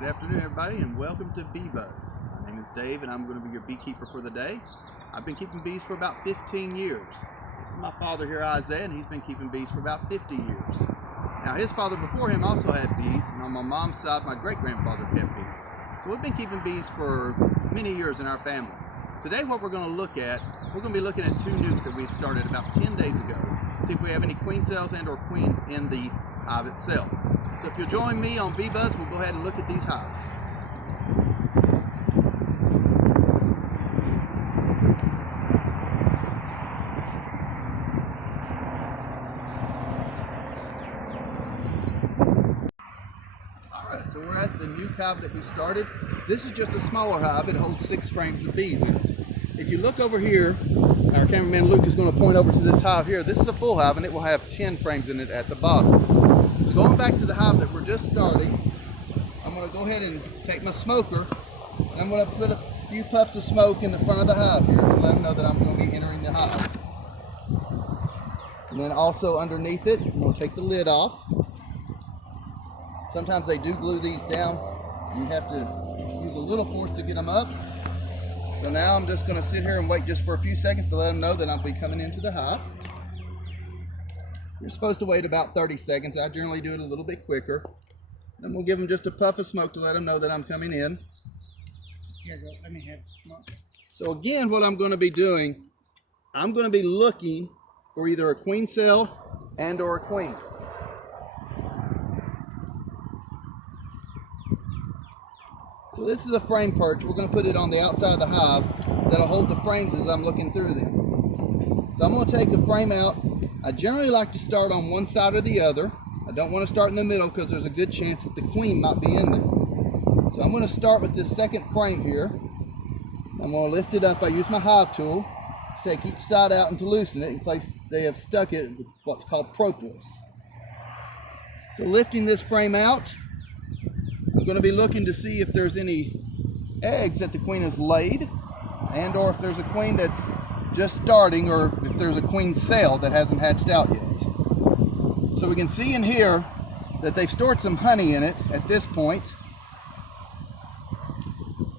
Good afternoon, everybody, and welcome to Bee Buzz. My name is Dave, and I'm going to be your beekeeper for the day. I've been keeping bees for about 15 years. This is my father here, Isaiah, and he's been keeping bees for about 50 years. Now, his father before him also had bees, and on my mom's side, my great-grandfather kept bees. So we've been keeping bees for many years in our family. Today, what we're going to look at, we're going to be looking at two nukes that we had started about 10 days ago to see if we have any queen cells and or queens in the hive itself. So if you'll join me on Bee Buzz, we'll go ahead and look at these hives. Alright, so we're at the nuke hive that we started. This is just a smaller hive. It holds 6 frames of bees in it. If you look over here, our cameraman Luke is going to point over to this hive here. This is a full hive and it will have 10 frames in it at the bottom. So going back to the hive that we're just starting, I'm going to go ahead and take my smoker and I'm going to put a few puffs of smoke in the front of the hive here to let them know that I'm going to be entering the hive. And then also underneath it, I'm going to take the lid off. Sometimes they do glue these down. You have to use a little force to get them up. So now I'm just going to sit here and wait just for a few seconds to let them know that I'll be coming into the hive. You're supposed to wait about 30 seconds. I generally do it a little bit quicker. Then we'll give them just a puff of smoke to let them know that I'm coming in. Here, go. Let me have smoke. So again, what I'm going to be doing, I'm going to be looking for either a queen cell and or a queen. So this is a frame perch. We're going to put it on the outside of the hive that'll hold the frames as I'm looking through them. So I'm going to take the frame out. I generally like to start on one side or the other. I don't want to start in the middle because there's a good chance that the queen might be in there. So I'm going to start with this second frame here. I'm going to lift it up. I use my hive tool to take each side out and to loosen it in case they have stuck it with what's called propolis. So lifting this frame out, I'm going to be looking to see if there's any eggs that the queen has laid and or if there's a queen that's just starting or if there's a queen cell that hasn't hatched out yet. So we can see in here that they've stored some honey in it at this point.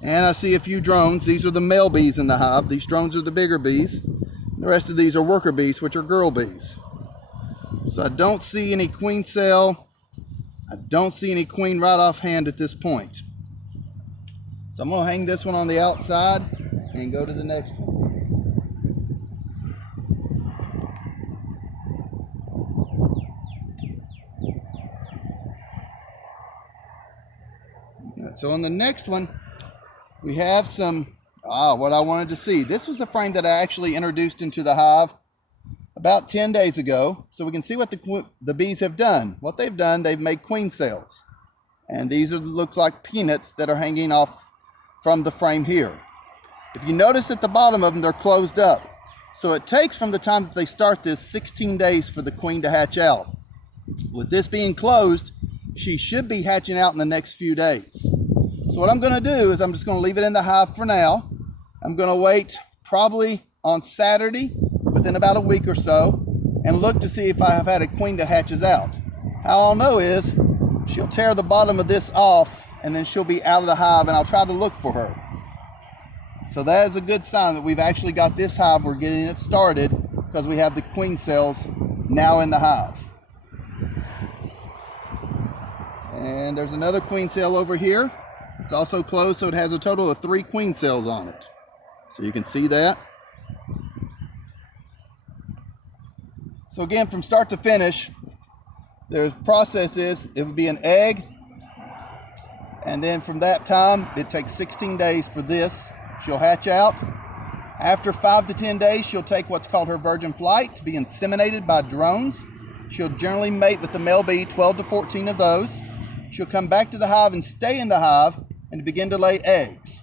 And I see a few drones. These are the male bees in the hive. These drones are the bigger bees. The rest of these are worker bees, which are girl bees. So I don't see any queen cell. I don't see any queen right offhand at this point. So I'm going to hang this one on the outside and go to the next one. So on the next one, we have some, what I wanted to see. This was a frame that I actually introduced into the hive about 10 days ago. So we can see what the bees have done. What they've done, they've made queen cells. And these look like peanuts that are hanging off from the frame here. If you notice at the bottom of them, they're closed up. So it takes from the time that they start this 16 days for the queen to hatch out. With this being closed, she should be hatching out in the next few days. So what I'm going to do is I'm just going to leave it in the hive for now. I'm going to wait probably on Saturday within about a week or so and look to see if I have had a queen that hatches out. How I'll know is she'll tear the bottom of this off and then she'll be out of the hive and I'll try to look for her. So that is a good sign that we've actually got this hive. We're getting it started because we have the queen cells now in the hive. And there's another queen cell over here. It's also closed, so it has a total of 3 queen cells on it. So you can see that. So again, from start to finish, the process is it would be an egg, and then from that time, it takes 16 days for this. She'll hatch out. After 5 to 10 days, she'll take what's called her virgin flight to be inseminated by drones. She'll generally mate with the male bee, 12 to 14 of those. She'll come back to the hive and stay in the hive and begin to lay eggs.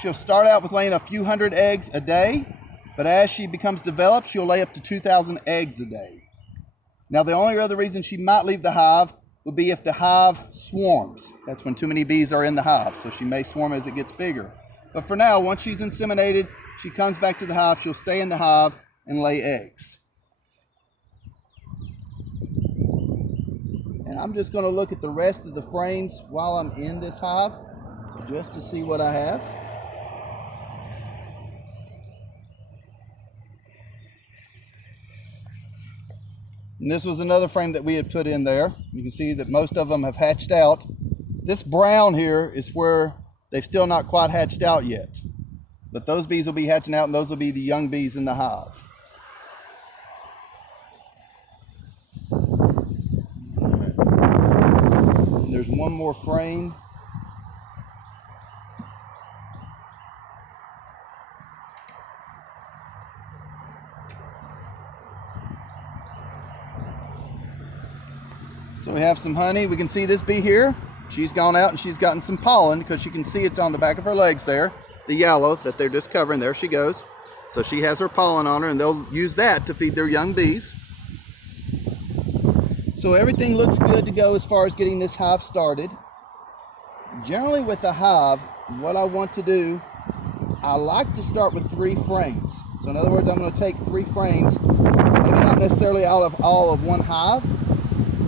She'll start out with laying a few hundred eggs a day, but as she becomes developed, she'll lay up to 2,000 eggs a day. Now, the only other reason she might leave the hive would be if the hive swarms. That's when too many bees are in the hive, so she may swarm as it gets bigger. But for now, once she's inseminated, she comes back to the hive, she'll stay in the hive and lay eggs. I'm just going to look at the rest of the frames while I'm in this hive just to see what I have. And this was another frame that we had put in there. You can see that most of them have hatched out. This brown here is where they've still not quite hatched out yet. But those bees will be hatching out, and those will be the young bees in the hive. There's one more frame. So we have some honey. We can see this bee here. She's gone out and she's gotten some pollen because you can see it's on the back of her legs there, the yellow that they're just covering. There she goes. So she has her pollen on her, and they'll use that to feed their young bees. So everything looks good to go as far as getting this hive started. Generally with the hive, what I want to do, I like to start with 3 frames. So in other words, I'm going to take 3 frames, maybe not necessarily out of all of one hive,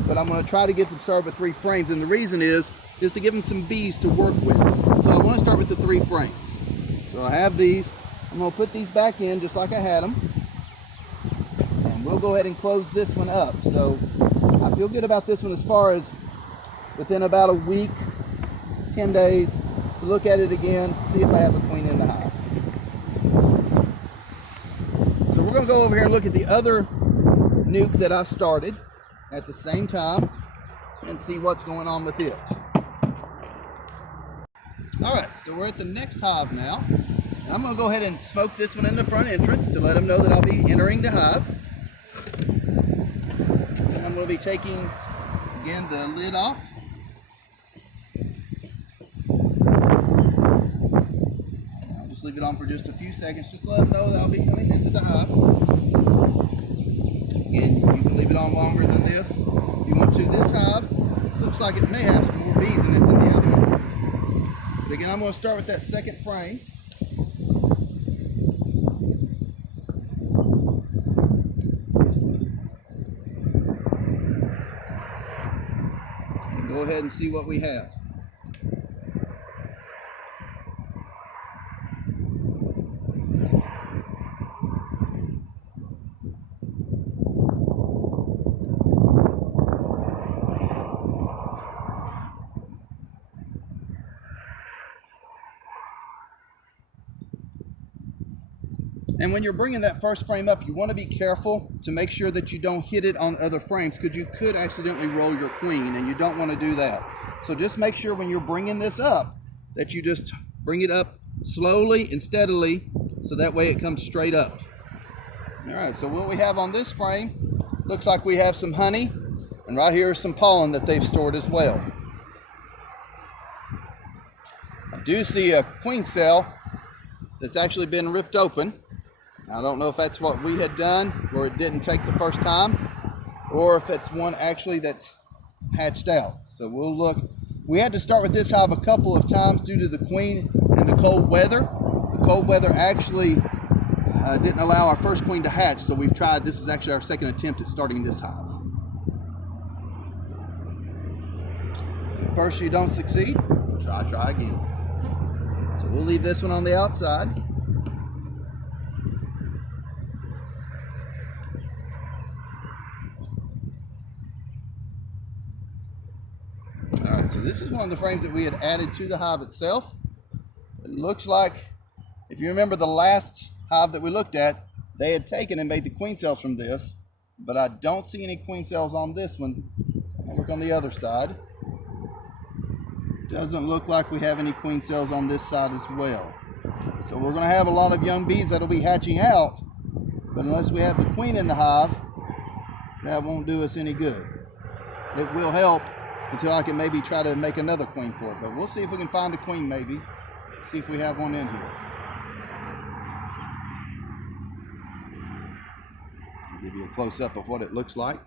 but I'm going to try to get them started with 3 frames. And the reason is to give them some bees to work with. So I want to start with the 3 frames. So I have these. I'm going to put these back in just like I had them. And we'll go ahead and close this one up. So I feel good about this one as far as within about a week, 10 days, to look at it again, see if I have a queen in the hive. So we're going to go over here and look at the other nuke that I started at the same time and see what's going on with it. Alright, so we're at the next hive now. And I'm going to go ahead and smoke this one in the front entrance to let them know that I'll be entering the hive. And I'm going to be taking, again, the lid off. I'll just leave it on for just a few seconds just to let them know that I'll be coming into the hive. Again, you can leave it on longer than this if you want to. This hive looks like it may have some more bees in it than the other one. But again, I'm going to start with that second frame. And go ahead and see what we have. And when you're bringing that first frame up, you want to be careful to make sure that you don't hit it on other frames, because you could accidentally roll your queen, and you don't want to do that. So just make sure when you're bringing this up that you just bring it up slowly and steadily, so that way it comes straight up. All right, so what we have on this frame, looks like we have some honey, and right here is some pollen that they've stored as well. I do see a queen cell that's actually been ripped open. I don't know if that's what we had done, where it didn't take the first time, or if it's one actually that's hatched out. So we'll look. We had to start with this hive a couple of times due to the queen and the cold weather. The cold weather actually didn't allow our first queen to hatch, so we've tried. This is actually our second attempt at starting this hive. If at first you don't succeed, try again. So we'll leave this one on the outside. Alright, so this is one of the frames that we had added to the hive itself. It looks like, if you remember the last hive that we looked at, they had taken and made the queen cells from this, but I don't see any queen cells on this one. So I'm going to look on the other side. Doesn't look like we have any queen cells on this side as well. So we're going to have a lot of young bees that'll be hatching out, but unless we have the queen in the hive, that won't do us any good. It will help until I can maybe try to make another queen for it. But we'll see if we can find a queen maybe. See if we have one in here. I'll give you a close-up of what it looks like.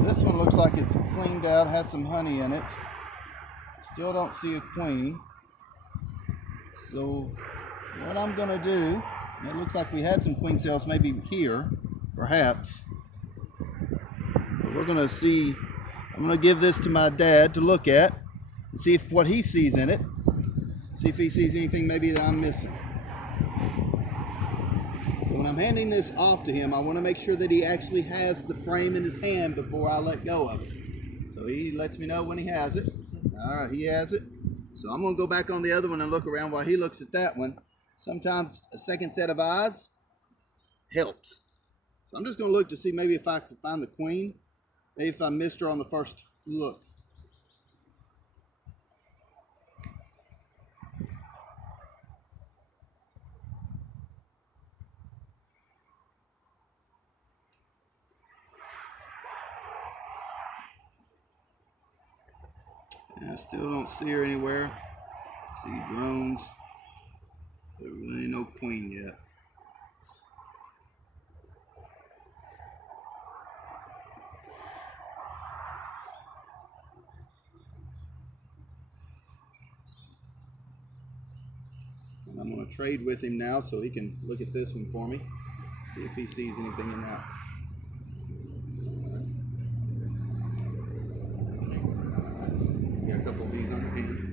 This one looks like it's cleaned out, has some honey in it. Still don't see a queen. So what I'm gonna do, it looks like we had some queen cells maybe here, perhaps. But we're gonna see, I'm gonna give this to my dad to look at and see if what he sees in it. See if he sees anything maybe that I'm missing. So when I'm handing this off to him, I want to make sure that he actually has the frame in his hand before I let go of it. So he lets me know when he has it. All right, he has it. So I'm going to go back on the other one and look around while he looks at that one. Sometimes a second set of eyes helps. So I'm just going to look to see maybe if I can find the queen. Maybe if I missed her on the first look. I still don't see her anywhere. See drones. There really ain't no queen yet. And I'm going to trade with him now so he can look at this one for me. See if he sees anything in that. Got a couple of these on your hand.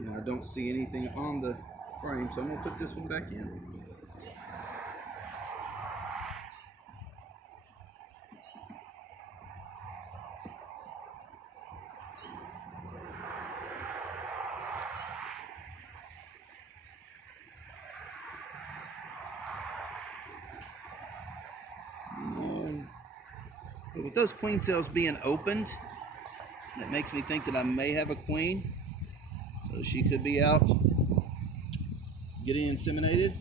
Again, I don't see anything on the frame, so I'm going to put this one back in. But with those queen cells being opened, that makes me think that I may have a queen. So she could be out getting inseminated.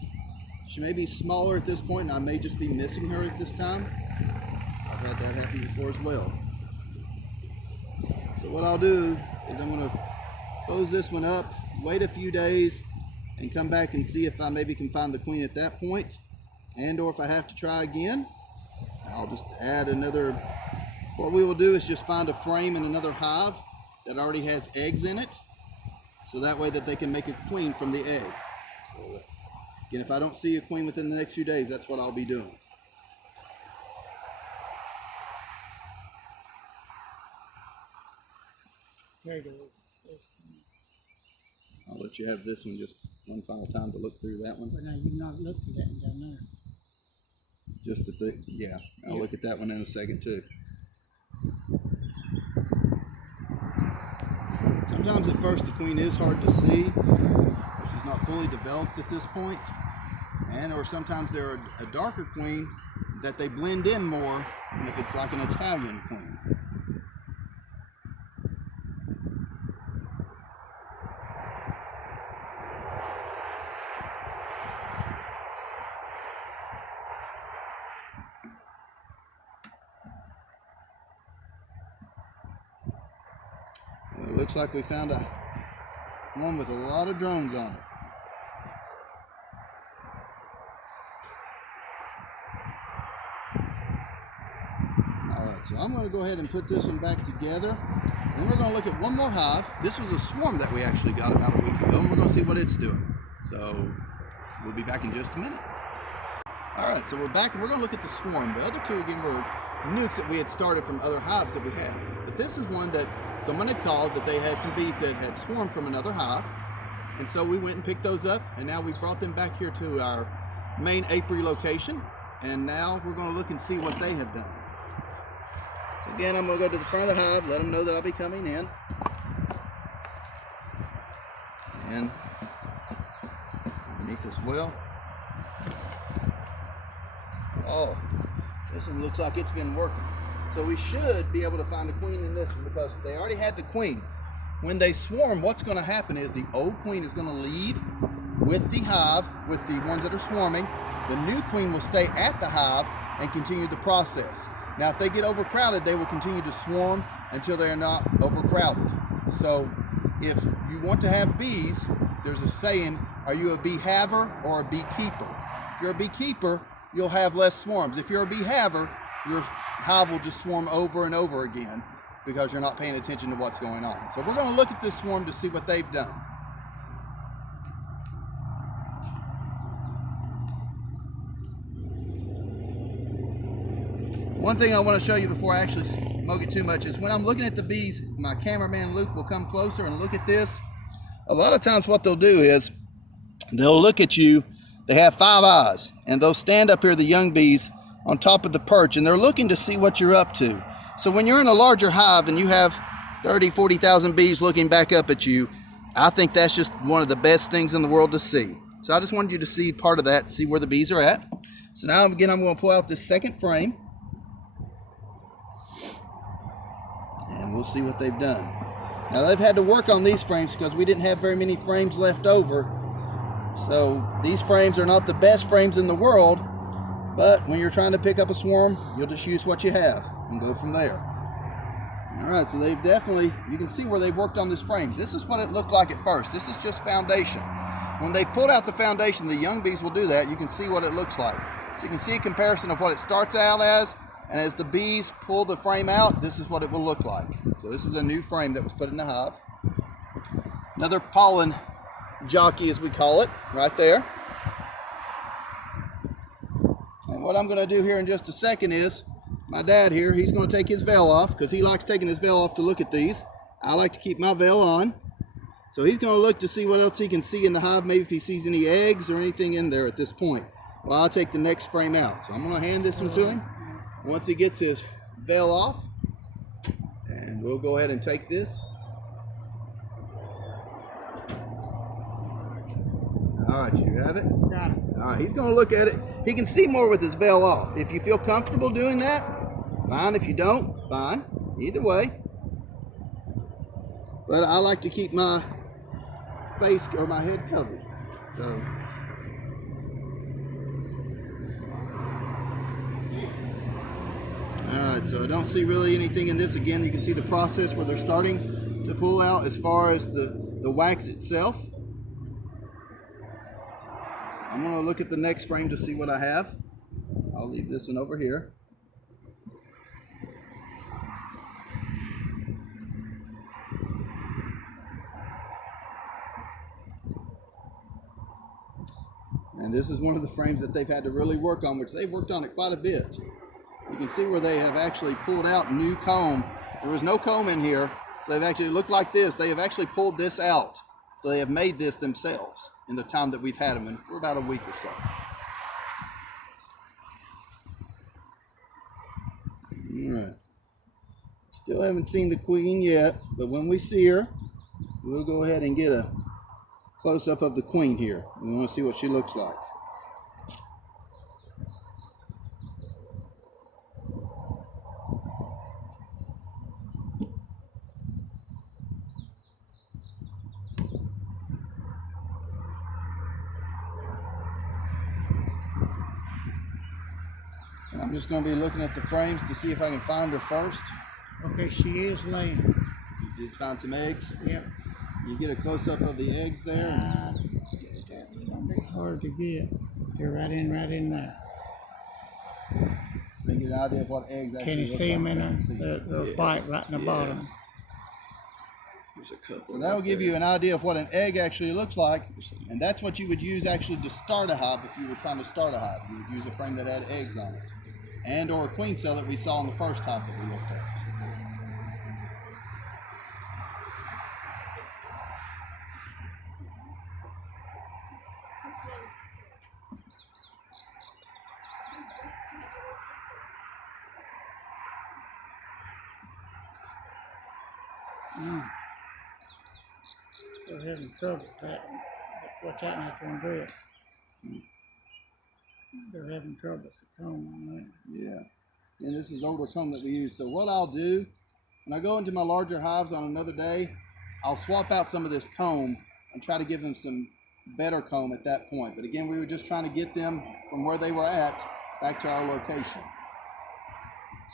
She may be smaller at this point, and I may just be missing her at this time. I've had that happen before as well. So what I'll do is I'm going to close this one up, wait a few days, and come back and see if I maybe can find the queen at that point, and or if I have to try again, I'll just add another. What we will do is just find a frame in another hive that already has eggs in it, so that way that they can make a queen from the egg. So again, if I don't see a queen within the next few days, that's what I'll be doing. There it goes. I'll let you have this one just one final time to look through that one. But now you've not looked at that one down there. Just at the, yeah, I'll look at that one in a second too. Sometimes at first the queen is hard to see. She's not fully developed at this point. And or sometimes they're a darker queen that they blend in more than if it's like an Italian queen. Well, it looks like we found one with a lot of drones on it. Alright, so I'm going to go ahead and put this one back together. And we're going to look at one more hive. This was a swarm that we actually got about a week ago, and we're going to see what it's doing. So we'll be back in just a minute. Alright, so we're back and we're going to look at the swarm. The other two, again, were nukes that we had started from other hives that we had. But this is one that someone had called that they had some bees that had swarmed from another hive. And so we went and picked those up, and now we brought them back here to our main apiary location. And now we're going to look and see what they have done. So again, I'm going to go to the front of the hive, let them know that I'll be coming in. And underneath as well. Oh, this one looks like it's been working. So we should be able to find a queen in this one because they already had the queen. When they swarm, what's going to happen is the old queen is going to leave with the hive, with the ones that are swarming. The new queen will stay at the hive and continue the process. Now, if they get overcrowded, they will continue to swarm until they are not overcrowded. So if you want to have bees, there's a saying, are you a beehiver or a beekeeper? If you're a beekeeper, you'll have less swarms. If you're a beehiver, your hive will just swarm over and over again because you're not paying attention to what's going on. So we're going to look at this swarm to see what they've done. One thing I want to show you before I actually smoke it too much is when I'm looking at the bees, my cameraman Luke will come closer and look at this. A lot of times what they'll do is they'll look at you. They have 5 eyes, and they'll stand up here, the young bees, on top of the perch, and they're looking to see what you're up to. So when you're in a larger hive and you have 30, 40,000 bees looking back up at you, I think that's just one of the best things in the world to see. So I just wanted you to see part of that, see where the bees are at. So now again, I'm going to pull out this second frame, and we'll see what they've done. Now they've had to work on these frames because we didn't have very many frames left over. So these frames are not the best frames in the world, but when you're trying to pick up a swarm, you'll just use what you have and go from there. All right, so they've definitely, you can see where they've worked on this frame. This is what it looked like at first. This is just foundation. When they've pulled out the foundation, the young bees will do that. You can see what it looks like. So you can see a comparison of what it starts out as, and as the bees pull the frame out, this is what it will look like. So this is a new frame that was put in the hive. Another pollen jockey, as we call it, right there. And what I'm going to do here in just a second is, my dad here, he's going to take his veil off because he likes taking his veil off to look at these. I like to keep my veil on. So he's going to look to see what else he can see in the hive, maybe if he sees any eggs or anything in there at this point. Well, I'll take the next frame out. So I'm going to hand this one to him once he gets his veil off. And we'll go ahead and take this. All right, you have it? Got it. All right, he's going to look at it. He can see more with his veil off. If you feel comfortable doing that, fine. If you don't, fine. Either way. But I like to keep my face or my head covered. So. All right, so I don't see really anything in this. Again, you can see the process where they're starting to pull out as far as the wax itself. I'm going to look at the next frame to see what I have. I'll leave this one over here. And this is one of the frames that they've had to really work on, which they've worked on it quite a bit. You can see where they have actually pulled out new comb. There was no comb in here, so they've actually looked like this. They have actually pulled this out. So they have made this themselves in the time that we've had them in for about a week or so. All right. Still haven't seen the queen yet, but when we see her, we'll go ahead and get a close-up of the queen here. We want to see what she looks like. I'm just going to be looking at the frames to see if I can find her first. Okay, she is laying. You did find some eggs. Yep. You get a close-up of the eggs there. That's gonna be hard to get. They're right in there. So you get an idea of what eggs actually Can you look see them like. in the bite right in the bottom? There's a couple. So that will give you an idea of what an egg actually looks like, and that's what you would use actually to start a hive if you were trying to start a hive. You would use a frame that had eggs on it, and or a queen cell that we saw in the first hive that we looked at. We're having trouble with that. Watch out, not going to do it. they're having trouble with the comb on that. Yeah. And this is older comb that we use. So what I'll do, when I go into my larger hives on another day, I'll swap out some of this comb and try to give them some better comb at that point. But again, we were just trying to get them from where they were at back to our location.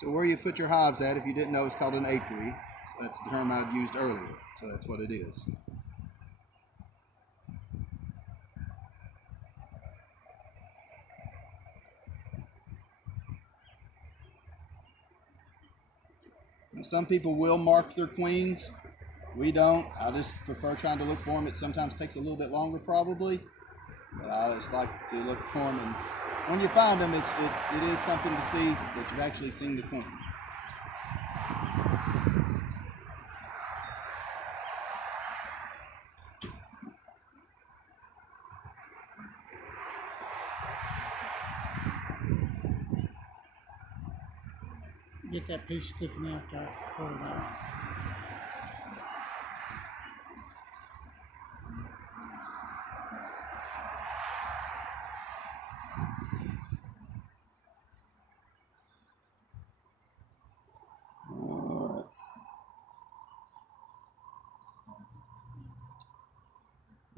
So where you put your hives at, if you didn't know, it's called an apiary. So that's the term I'd used earlier. So that's what it is. And some people will mark their queens. We don't. I just prefer trying to look for them. It sometimes takes a little bit longer probably. But I just like to look for them. And when you find them, it is something to see that you've actually seen the queen. Get that piece sticking out there, pull it out.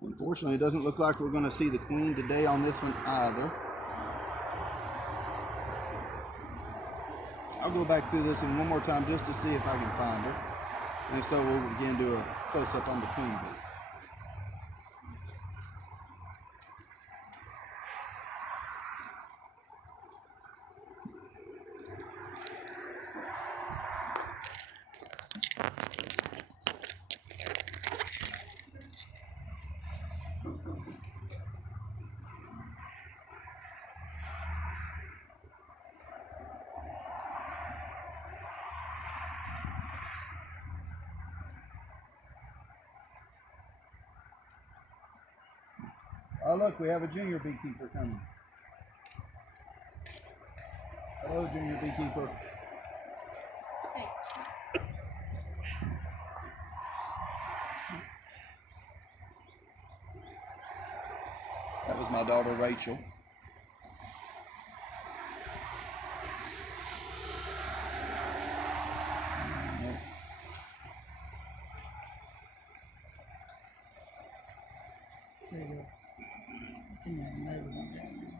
Unfortunately, it doesn't look like we're going to see the queen today on this one either. I'll go back through this one more time just to see if I can find her. And if so, we'll again do a close-up on the queen bee. Oh, look, we have a junior beekeeper coming. Hello, junior beekeeper. That was my daughter, Rachel. There you go. Come on, another one down there.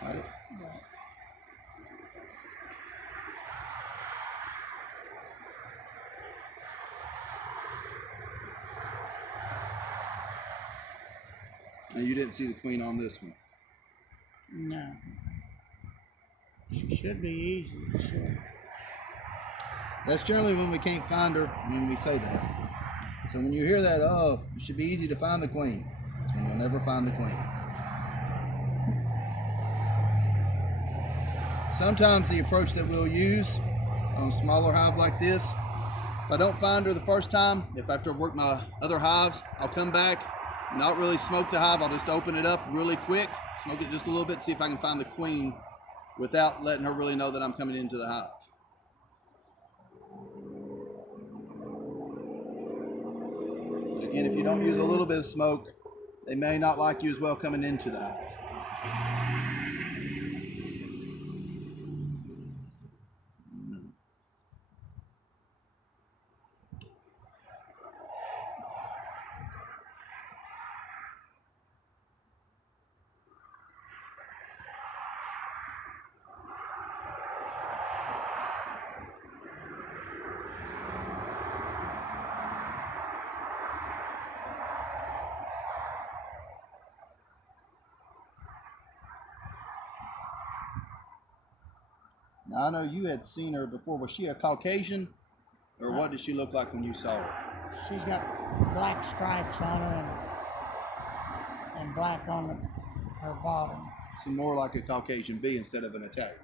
Right. Right. Now you didn't see the queen on this one. No. She should be easy to show. That's generally when we can't find her, when we say that. So when you hear that, oh, it should be easy to find the queen, that's when you'll never find the queen. Sometimes the approach that we'll use on a smaller hive like this, if I don't find her the first time, if after I've worked my other hives, I'll come back, not really smoke the hive, I'll just open it up really quick, smoke it just a little bit, see if I can find the queen without letting her really know that I'm coming into the hive. But again, if you don't use a little bit of smoke, they may not like you as well coming into the hive. Now, I know you had seen her before. Was she a Caucasian? Or what did she look like when you saw her? She's got black stripes on her and black on her bottom. So more like a Caucasian bee instead of an Italian.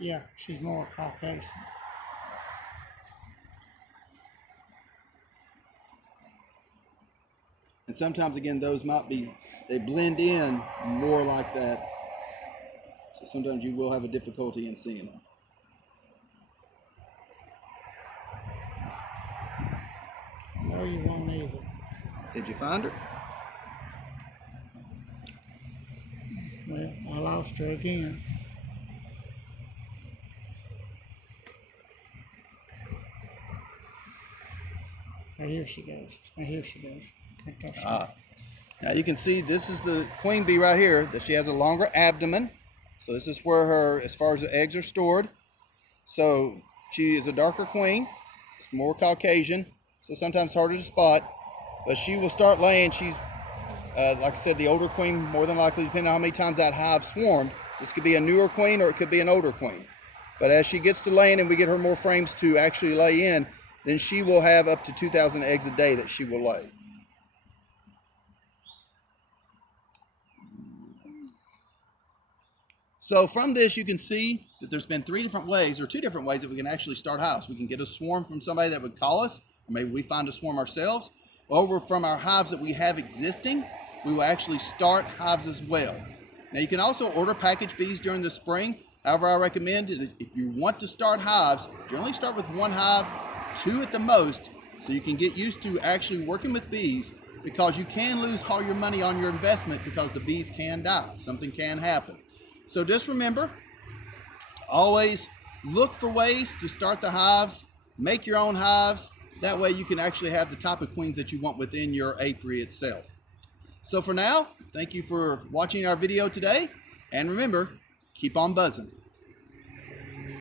Yeah, she's more Caucasian. And sometimes, again, those might be, they blend in more like that. So sometimes you will have a difficulty in seeing them. She won't either. Did you find her? Well, I lost her again. Oh, here she goes. Oh, here she goes. Right there she goes. Now you can see this is the queen bee right here, that she has a longer abdomen. So this is where her, as far as the eggs are stored. So she is a darker queen. It's more Caucasian, so sometimes harder to spot. But she will start laying. She's, like I said, the older queen, more than likely, depending on how many times that hive swarmed. This could be a newer queen or it could be an older queen. But as she gets to laying and we get her more frames to actually lay in, then she will have up to 2,000 eggs a day that she will lay. So from this, you can see that there's been two different ways that we can actually start hives. We can get a swarm from somebody that would call us, or maybe we find a swarm ourselves, or from our hives that we have existing, we will actually start hives as well. Now you can also order package bees during the spring. However, I recommend that if you want to start hives, generally start with 1 hive, 2 at the most, so you can get used to actually working with bees, because you can lose all your money on your investment because the bees can die. Something can happen. So just remember to always look for ways to start the hives, make your own hives. That way you can actually have the type of queens that you want within your apiary itself. So for now, thank you for watching our video today. And remember, keep on buzzing.